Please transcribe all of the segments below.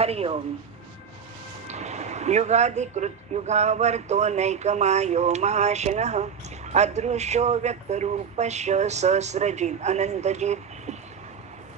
हरिओम युगाधिकृत युगावर्तो नैकमायो महाशनः। अदृश्यो व्यक्तरूपश्च सहस्रजित अनंतजित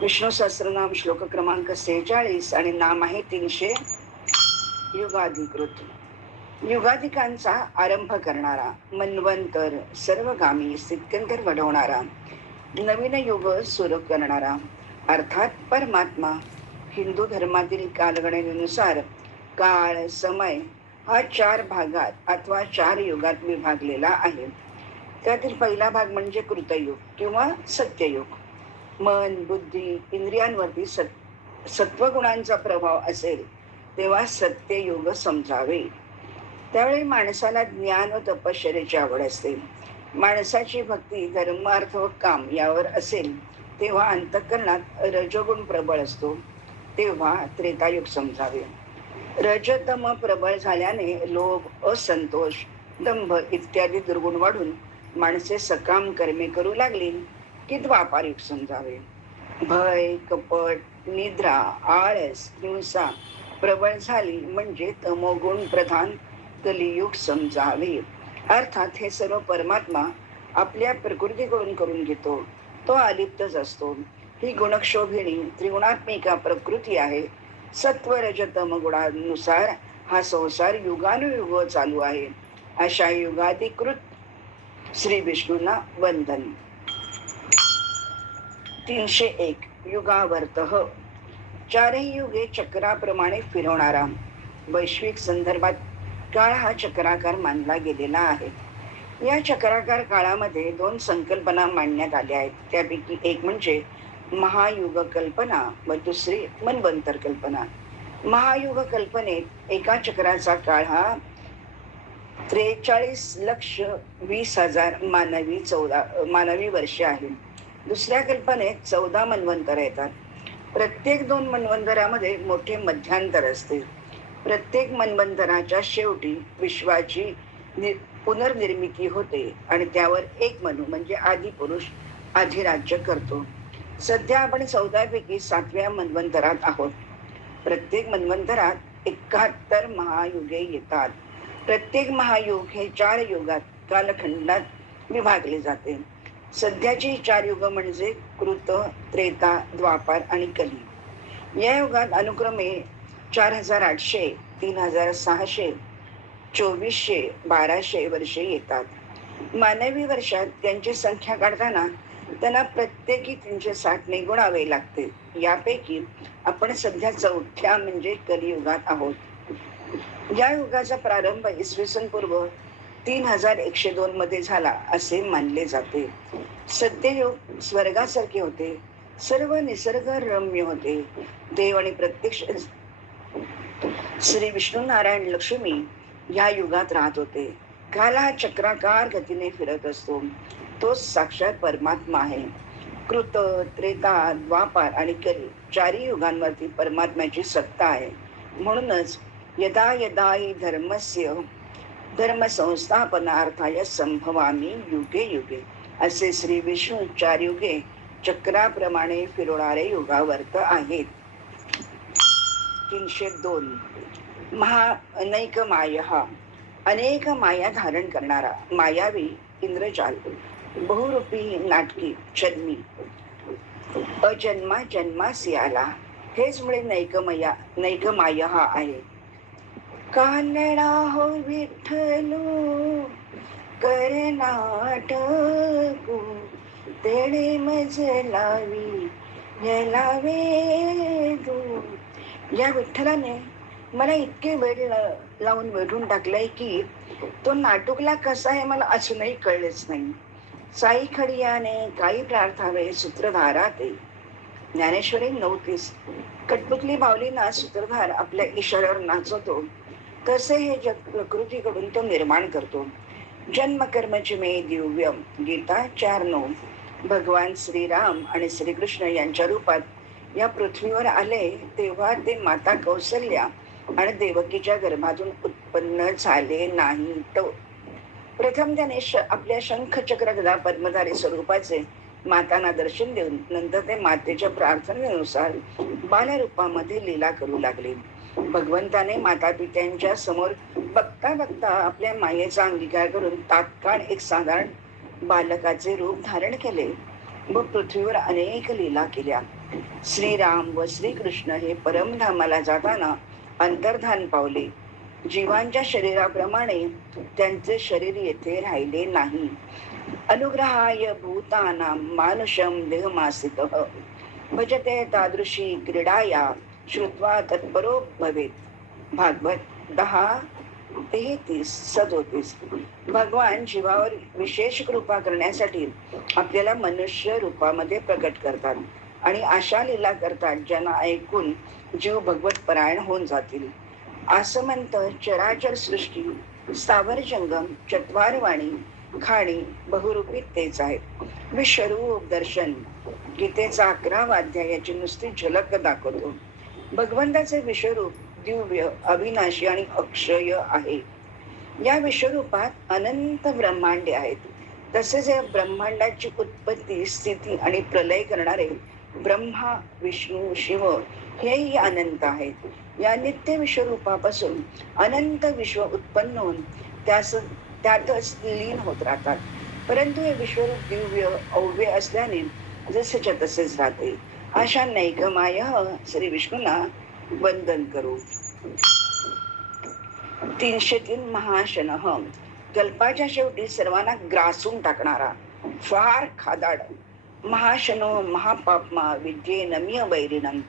विष्णू सहस्रनाम श्लोक क्रमांक सेहेचाळीस आणि नाम आहे तीनशे युगाधिकृत। युगाधिकांचा आरंभ करणारा मनवंतर सर्वगामी स्थित्यंतर घडवणारा नवीन युग सुरू करणारा अर्थात परमात्मा हिंदू धर्मातील कालगणनेनुसार काळ समय हा चार भागात अथवा चार युगात विभागलेला आहे. त्यातील पहिला भाग म्हणजे कृतयुग किंवा सत्ययुग. मन बुद्धी इंद्रियांवरती सत् सत्वगुणांचा प्रभाव असेल तेव्हा सत्ययुग समजावे. त्यावेळी माणसाला ज्ञान व तपश्चर्याची आवड असते. माणसाची भक्ती धर्मार्थ व काम यावर असेल तेव्हा अंतःकरणात रजगुण प्रबळ असतो. तेव्हा त्रेतायुग समजावे. रजतम प्रबळ झाल्याने लोभ असंतोष दंभ इत्यादी दुर्गुण वाढून माणसे सकाम कर्मे करू लागली की द्वापारयुग समजावे. भय कपट निद्रा आळस हिंसा प्रबळ झाली म्हणजे तमोगुण प्रधान कलियुग समजावे. अर्थात हे सर्व परमात्मा आपल्या प्रकृतीकडून करून घेतो. तो अलिप्तच असतो. ही गुणक्षोभिणी त्रिगुणात्मिका प्रकृती आहे. सत्व रजतम गुणानुसार हा संसार युगानुयुग चालू आहे. अशा युगाधिकृत श्री विष्णूंना वंदन. तीनशे एक युगावर्त चारही युगे चक्राप्रमाणे फिरवणारा. वैश्विक संदर्भात काळ हा चक्राकार मानला गेलेला आहे. या चक्राकार काळामध्ये दोन संकल्पना मांडण्यात आल्या आहेत. त्यापैकी एक म्हणजे महायुग कल्पना व दुसरी मनवंतर कल्पना. महायुग कल्पनेत एका चक्राचा काळ हा त्रेचाळीस लक्ष वीस हजार मानवी चौदा मानवी वर्षे आहे दुसऱ्या कल्पनेत चौदा मन्वंतर येतात. प्रत्येक दोन मन्वंतरामध्ये मोठे मध्यांतर असते. प्रत्येक मन्वंतराच्या शेवटी विश्वाची नि पुनर्निर्मिती होते आणि त्यावर एक मनू म्हणजे आदिपुरुष अधिराज्य करतो. सध्या आपण चौदापैकी सातव्या मन्वंतरात आहोत. प्रत्येक मन्वंतरात एकाहत्तर महायुगे येतात. प्रत्येक महायुग हे चार युगात कालखंडात विभागले जाते. सध्याची चार युग म्हणजे कृत त्रेता द्वापार आणि कली. या युगात अनुक्रमे चार हजार आठशे तीन हजार सहाशे चोवीसशे बाराशे वर्षे येतात. मानवी वर्षात त्यांची संख्या काढताना त्यांना प्रत्येकी तीनशे साठ साठने गुणावे लागते यापैकी आपण सध्या चौथ्या म्हणजे कलियुगात आहोत. या युगाचा प्रारंभ इसवी सन पूर्व तीन हजार एकशे दोन मध्ये झाला असे मानले जाते. सत्ययुग स्वर्गासारखे होते. सर्व निसर्ग रम्य होते. देव आणि प्रत्यक्ष श्री विष्णू नारायण लक्ष्मी या युगात राहत होते. काला हा चक्राकार गतीने फिरत असतो. तोच साक्षात परमात्मा आहे. कृत त्रेता द्वापार आणि कली चारही युगांवरती परमात्म्याची सत्ता आहे. म्हणूनच यदा यदा ही धर्मस्य धर्म संस्थापनार्थाय संभवामी युगे युगे असे श्री विष्णू चार युगे चक्राप्रमाणे फिरवणारे युगावर्त आहेत. तीनशे दोन. महा अनेक माय अनेक माया धारण करणारा मायावी इंद्रजाल. बहुरूपी नाटकी जन्मी. अजन्मा जन्मासी आला. हेच मुळे नैकमया नैकमाय हा आहे. कानडा हो विठ्ठलो कर नाटकू तेणे मज लावी वेदू या विठ्ठलाने मला इतके वेळ लावून वेढून टाकलंय की तो नाटुकला कसा आहे मला अजूनही कळलेच नाही. साई खडियाने काही प्रार्थावे सूत्रधाराते ज्ञानेश्वरी नव्हतीस कटपुतली बावलीना सूत्रधार आपल्या इशाऱ्यावर नाचवतो. तसे हे जग प्रकृतीकडून तो निर्माण करतो. जन्म कर्मची मे दिव्यम गीता चार नऊ. भगवान श्रीराम आणि श्रीकृष्ण यांच्या रूपात या पृथ्वीवर आले तेव्हा ते माता कौशल्या आणि देवकीच्या गर्भातून उत्पन्न झाले नाही तो प्रथम त्याने श- आपल्या शंख चक्र गदा पद्मधारी स्वरूपाचे मातांना दर्शन देऊन नंतर ते मातेच्या प्रार्थनेनुसार बालरूपामध्ये लीला करू लागले. भगवंताने माता पित्यांच्या समोर बघता बघता आपल्या मायेचा अंगीकार करून तात्काळ एक साधारण बालकाचे रूप धारण केले व पृथ्वीवर अनेक लीला केल्या. श्रीराम व श्रीकृष्ण हे परमधामाला जाताना अंतर्धान पावले. जीवांच्या शरीराप्रमाणे त्यांचे शरीर येथे राहिले नाही. अनुग्रहाय भूताना मानुषम देहमासिक भजते तादृशी क्रीडाया श्रुत्वा तत्परो भवेत। भागवत दहा तेहतीस सदोतीस। भगवान जीवावर विशेष कृपा करण्यासाठी आपल्याला मनुष्य रूपामध्ये प्रकट करतात आणि अशा लीला करतात ज्यांना ऐकून जीव भगवत परायण होऊन जातील। असं म्हणतं चराचर सृष्टी स्थावर जंगम चत्वारवाणी खाणी बहुरूपी तेच आहेत. विश्वरूप दर्शन गीतेचा अकरावा अध्याय याची नुसती झलक दाखवतो. भगवंताचे विश्वरूप दिव्य अविनाशी आणि अक्षय आहे. या विश्वरूपात अनंत ब्रह्मांडे आहेत. तसेच या ब्रह्मांडाची उत्पत्ती स्थिती आणि प्रलय करणारे ब्रह्मा विष्णू शिव हेही अनंत आहेत. या नित्य विश्वरूपापासून अनंत विश्व उत्पन्न होऊन त्यास त्यातच लीन होत राहतात. परंतु हे विश्वरूप दिव्य अव्य असल्याने जसेच्या तसेच राहते. अशा नैकमाय श्री विष्णूंना वंदन करू. तीनशे तीन महाशन. कल्पाच्या शेवटी सर्वांना ग्रासून टाकणारा फार खादाड महाशनो महापापमा विद्ये नमिय वैरिणम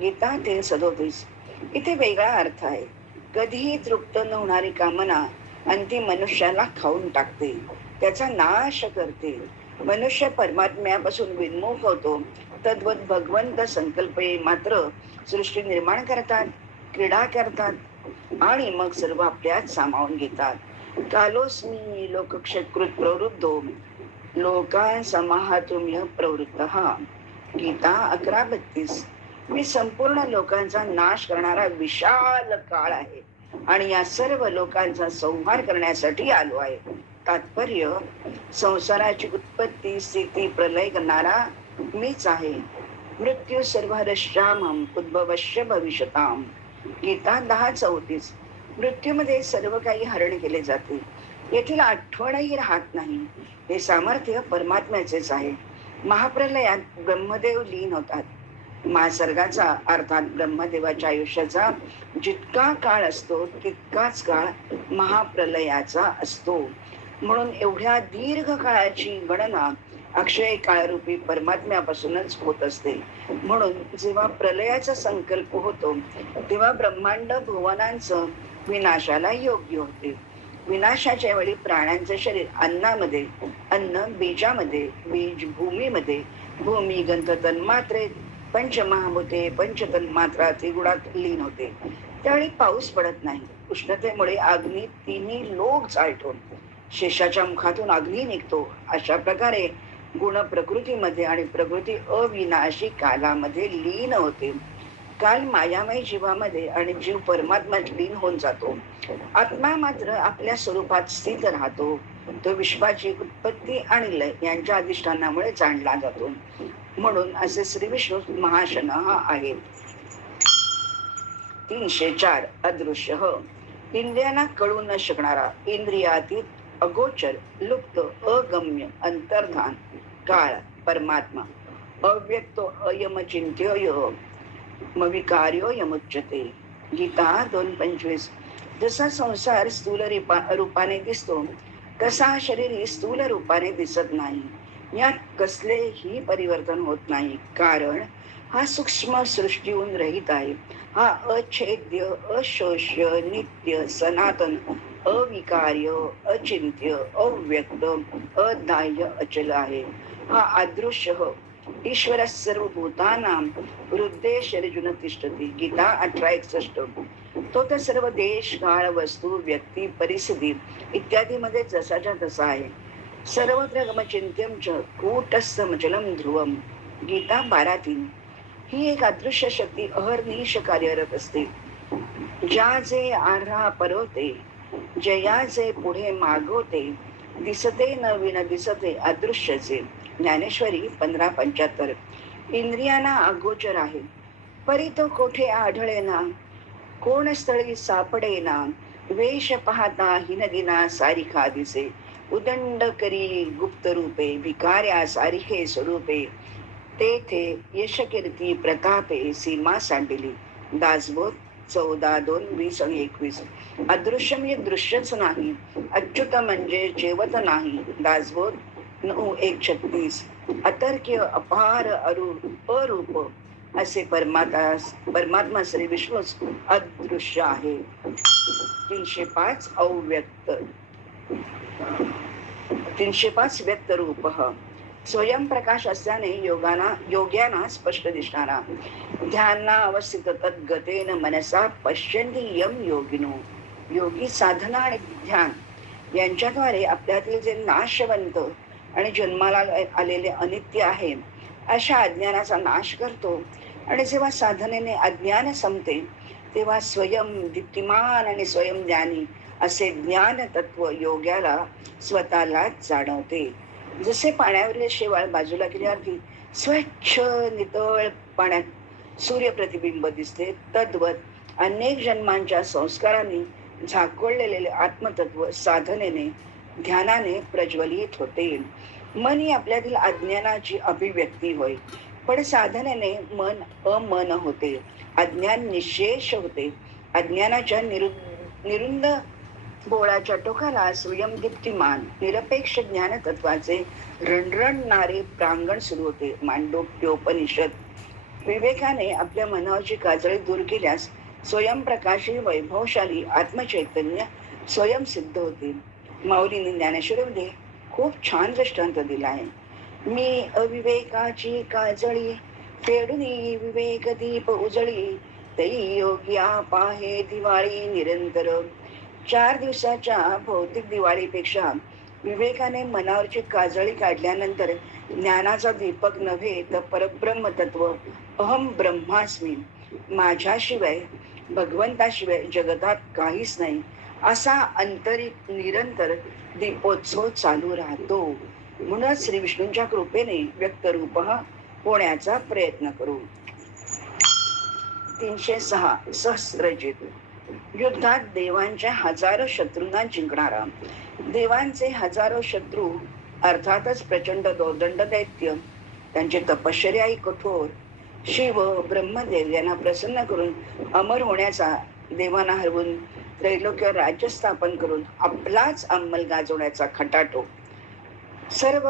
गीता तीन सदोतीस. इथे वेगळा अर्थ आहे. कधीही तृप्त न होणारी कामना अंतिम मनुष्याला खाऊन टाकते. त्याचा नाश करते. मनुष्य परमात्म्यापासून विन्मुख होतो. तद्वत भगवंत संकल्पे मात्र सृष्टी निर्माण करतात क्रीडा करतात आणि मग सर्व आपल्यात सामावून घेतात. कालोस्मी लोकक्षकृत प्रवृद्धो लोका समाहातुम्य प्रवृत्त. हा गीता अकरा बत्तीस. मी संपूर्ण लोकांचा नाश करणारा विशाल काळ आहे. आणि या सर्व लोकांचा संहार करण्यासाठी आलो आहे. तात्पर्य संसाराची उत्पत्ती स्थिती प्रलय करणारा मीच आहे. मृत्यू सर्वरश्यामम उद्भवश्य भविष्यताम गीता दहा चौतीस. मृत्यूमध्ये सर्व काही हरण केले जाते. येथील आठवणही राहत नाही. हे सामर्थ्य परमात्म्याचेच आहे. महाप्रलयात ब्रह्मदेव लीन होतात. महासर्गाचा अर्थात ब्रह्मदेवाच्या आयुष्याचा जितका काळ असतो तितकाच काळ महाप्रलयाचा असतो. म्हणून एवढ्या दीर्घ काळाची गणना अक्षय काळरूपी परमात्म्यापासूनच होत असते. म्हणून जेव्हा प्रलयाचा संकल्प होतो तेव्हा ब्रह्मांड भुवनांचं विनाशाला योग्य होते. विनाशाच्या वेळी प्राण्यांचे शरीर अन्नामध्ये अन्न बीजामध्ये बीज भूमीमध्ये भूमी गंध तन्मात्रेत पंचमहाभूते पंचतन्मात्रा त्रिगुणात लीन होते. त्यावेळी पाऊस पडत नाही. उष्णतेमुळे अग्नी तिन्ही लोक चालठून शेषाच्या मुखातून अग्नी निघतो. अशा प्रकारे गुण प्रकृतीमध्ये आणि प्रकृती अविनाशी कालामध्ये लीन होते. काल मायामय जीवामध्ये आणि जीव परमात्म्यात लीन होऊन जातो. आत्मा मात्र आपल्या स्वरूपात स्थित राहतो. तो विश्वाची उत्पत्ती आणि लय यांच्या अधिष्ठानामुळे जाणला जातो. म्हणून असे श्री विष्णू महाशन हा आहे तीनशे चार अदृश्य. इंद्रियांना कळू न शकणारा इंद्रियातीत अगोचर लुप्त अगम्य अंतर्धान काळ परमात्मा. अव्यक्त अयमचिंत्य मविकार्यो यमुच्यते. गीता दोन पंचवीस. जसा संसार स्थूल रूपाने दिसतो तसा शरीर स्थूल रूपाने दिसत नाही. यात कसलेही परिवर्तन होत नाही. कारण हा सूक्ष्म सृष्टीहून रहित आहे. हा अछेद्य अशोष्य नित्य सनातन अविकार्य अचिंत्य अव्यक्त अदाह्य अचल आहे. हा अदृश्य हो. ईश्वर सर्व भूताना हृदय अर्जुन तिष्ठती. गीता अठरा एकसष्ट. तो तर सर्व देश काळ वस्तू व्यक्ती परिस्थिती इत्यादी मध्ये जसाच्या तसा आहे. सर्वत्र गमचिंत्यम च कूटस्थमचलम ध्रुवम। गीता बारा तीन ही एक अदृश्य शक्ती अहर्निश कार्यरत असते। ज्या जे आरा परवते जया जे पुढे मागवते दिसते न विन दिसते अदृश्यचे। ज्ञानेश्वरी पंधरा पंच्याहत्तर। इंद्रियांना अगोचर आहे। परी तो कोठे आढळेना? कोण स्थळी सापडेना? वेश पाहता हिनदिना सारिखा दिसे। उदंड करी गुप्त रूपे भिकाऱ्या सारिखे स्वरूपे तेथे यशकीर्ती प्रतापे सीमा सांडिली. दासबोध चौदा दोन वीस आणि एकवीस. अदृश्य म्हणजे दृश्यच नाही अच्युत म्हणजे जेवत नाही. दासबोध नऊ एक छत्तीस. अतर्क्य अपार अरु अरूप. असे परमात्मा परमात्मा श्री विष्णूच अदृश्य आहे. तीनशे पाच अव्यक्त. तीनशे पाच व्यक्त रूप स्वयंप्रकाश असल्याने योगाना योग्याना स्पष्ट दिसणारा. ध्याना अवस्थित तद्गतेन मनसा पश्यंती यम योगिनो. योगी साधना आणि ध्यान यांच्याद्वारे आपल्यातील जे नाशवंत आणि जन्माला आलेले अनित्य आहे अशा अज्ञानाचा नाश करतो. आणि जेव्हा साधनेने अज्ञान संपते तेव्हा स्वयं दीप्तिमान आणि स्वयं ज्ञानी असे ज्ञान तत्व योग्याला स्वतःलाच जाणवते. जसे पाण्यावरील शेवाळ बाजूला गेल्यावरती स्वच्छ नितळ पाण्यात सूर्य प्रतिबिंब दिसते तद्वत अनेक जन्मांच्या संस्कारांनी झाकोळलेले आत्मतत्व साधनेने ध्यानाने प्रज्वलित होते. मन ही आपल्यातील अज्ञानाची अभिव्यक्ती होय. पण साधनेने मन अमन होते. अज्ञान निशेष होते. अज्ञानाच्या निरु निरुंद बोळाच्या टोकाला स्वयंदीप्तिमान निरपेक्ष ज्ञान तत्वाचे रणरणणारे प्रांगण सुरू होते. मांडोप्योपनिषद विवेकाने आपल्या मनावरची काजळी दूर केल्यास स्वयंप्रकाशी वैभवशाली आत्मचैतन्य स्वयंसिद्ध होते. माऊलीने ज्ञानेश्वरमध्ये खूप छान दृष्टांत दिला आहे मी अविवेकाची काजळी फेडून विवेक दीप उजळी तई योग्या पाहे दिवाळी निरंतर चार दिवसाच्या भौतिक दिवाळीपेक्षा विवेकाने मनावरची काजळी काढल्यानंतर ज्ञानाचा दीपक नव्हे तर परब्रह्म तत्व अहम ब्रह्मास्मी. माझ्याशिवाय भगवंताशिवाय जगतात काहीच नाही असा अंतरिक निरंतर दीपोत्सव चालू राहतो. म्हणूनच श्री विष्णूंच्या कृपेने व्यक्तरूप होण्याचा प्रयत्न करू. तीनशे सहा सहस्रजित. युद्धात देवांच्या हजारो शत्रूंना जिंकणारा. देवांचे हजारो शत्रू अर्थातच प्रचंड दोदंड दैत्य त्यांची तपश्चर्याही कठोर. शिव ब्रह्मदेव यांना प्रसन्न करून अमर होण्याचा देवांना हरवून त्रैलोक्य राज्य स्थापन करून आपलाच अंमल गाजवण्याचा खटाटो. सर्व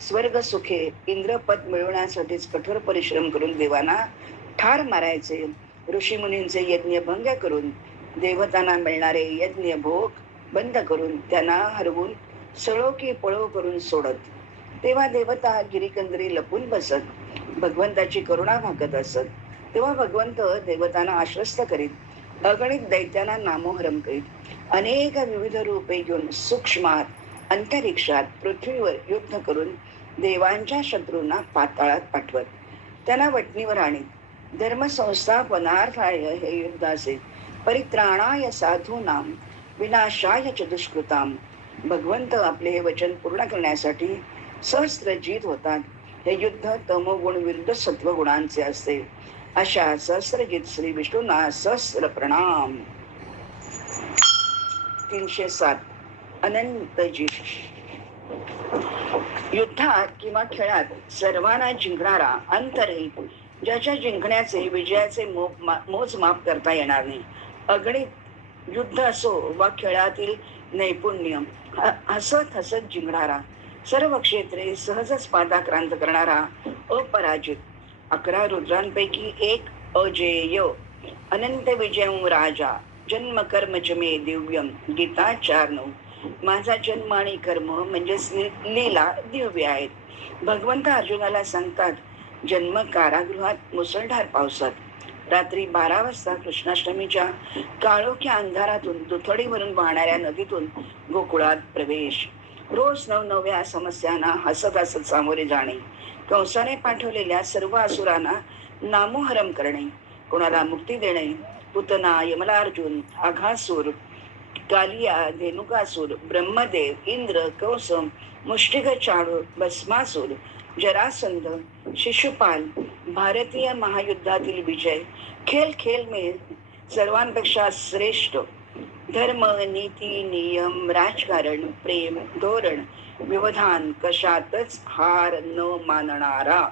स्वर्ग सुखे इंद्रपद मिळवण्यासाठीच कठोर परिश्रम करून देवांना ठार मारायचे. ऋषीमुनींचे यज्ञ भंग करून देवतांना मिळणारे यज्ञ भोग बंद करून त्यांना हरवून सळो की पळो करून सोडत. तेव्हा देवता गिरिकंदरी लपून बसत भगवंताची करुणा भागत असत. तेव्हा भगवंत देवतांना आश्वस्त करीत अगणित दैत्यांना नामोहरम करीत अनेक विविध रूपे घेऊन सूक्ष्मात अंतरिक्षात पृथ्वीवर युद्ध करून देवांच्या शत्रूंना पाताळात पाठवत. त्यांना वटणीवर आणीत धर्मसंस्थापनार्थाय हे युद्ध परित्राणाय साधूनाम विनाशाय च दुष्कृताम भगवंत आपले हे वचन पूर्ण करण्यासाठी सहस्त्रजित होतात. हे युद्ध तमोगुण विरुद्ध सत्वगुणांचे असते. अशा सहस्रजित श्री विष्णूंना सहस्र प्रणाम. तीनशे सात. अनंतजित युद्धात किंवा खेळात सर्वांना जिंकणारा अंतरहित ज्याच्या जिंकण्याचे विजयाचे मोजमाप करता येणार नाही. अगणित युद्ध असो वा खेळातील नैपुण्य हसत हसत जिंकणारा सर्व क्षेत्रे सहजच पादाक्रांत करणारा अपराजित अकरा रुद्रांपैकी एक अजेय अनंत विजय राजा जन्म कर्म जमे दिव्यम गीता चार नऊ. माझा जन्म आणि कर्म म्हणजेच लीला दिव्य आहेत. भगवंत अर्जुनाला सांगतात जन्म कारागृहात मुसळधार पावसात. रात्री बारा वाजता कृष्णाष्टमीच्या काळोख्या अंधारातून दुथडीवरून वाहणाऱ्या नदीतून गोकुळात प्रवेश. रोज नवनव्या समस्यांना हसत हसत सामोरे जाणे. कंसाने पाठवलेल्या सर्व असुरांना नामोहरम करणे. कोणाला मुक्ती देणे. पुतना यमला अर्जुन आघासूर कालिया धेनुकासूर ब्रह्मदेव इंद्र कौसम मुष्टिक चाणूर भस्मासूर जरासंध शिशुपाल भारतीय महायुद्धातील विजय खेल खेल मे सर्वांपेक्षा श्रेष्ठ धर्म नीती नियम राजकारण प्रेम धोरण विवधान कशातच हार न मानणारा.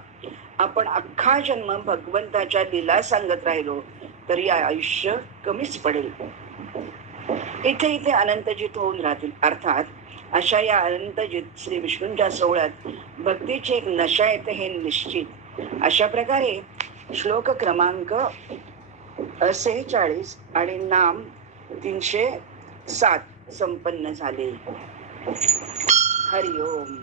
आपण अख्खा जन्म भगवंताच्या लीला सांगत राहिलो तरी आयुष्य कमीच पडेल. इथे इथे अनंतजित होऊन राहतील. अर्थात अशा या अनंतजित श्री विष्णूंच्या सोहळ्यात भक्तीची एक नशा येते हे निश्चित. अशा प्रकारे श्लोक क्रमांक सेहेचाळीस आणि नाम तीनशे सात संपन्न झाले. हरिओम.